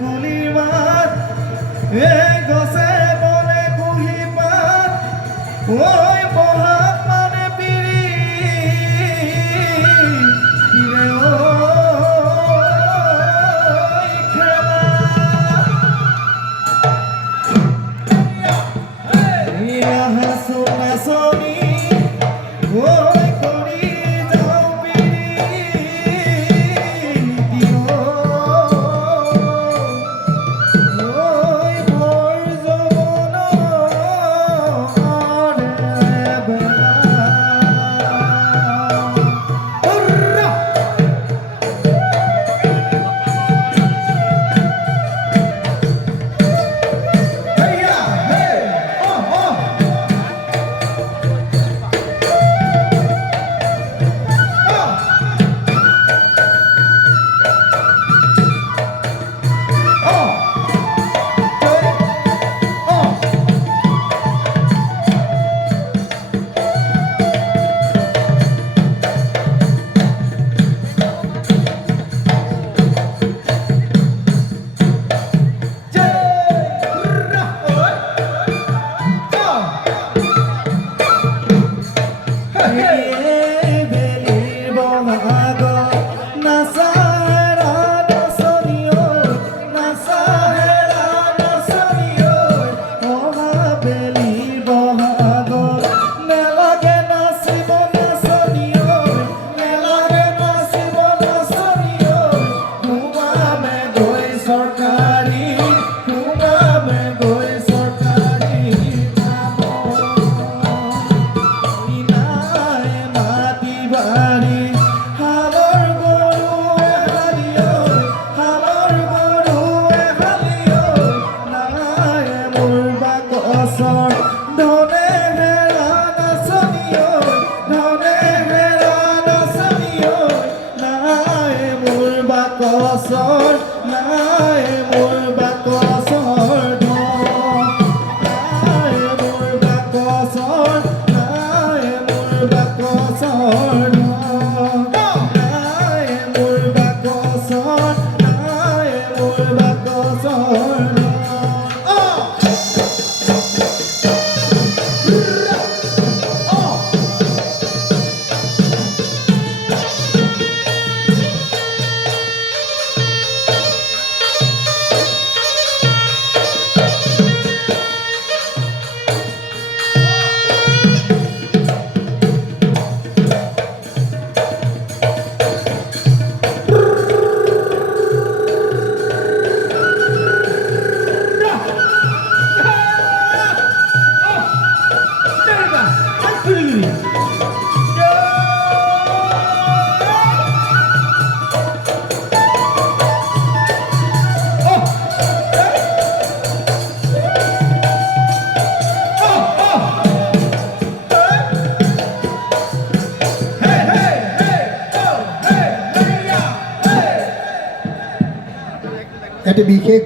কুলি মাত গছে বলে কুলি মাত ওই মহাত মানে পিৰি পিৰে ওই খেলা ইয়া হাসু নাচনি ওই কৰি যাওঁ পিৰি দিও ওই ভোৰ যৌৱনৰ বেলা বাকচৰ নাই মোৰ বাকচৰ নাই মোৰ বাকচৰ নাই মোৰ বাকচৰ নাই মোৰ বাকচৰ নাই মোৰ বাকচৰ একটা বিশেষ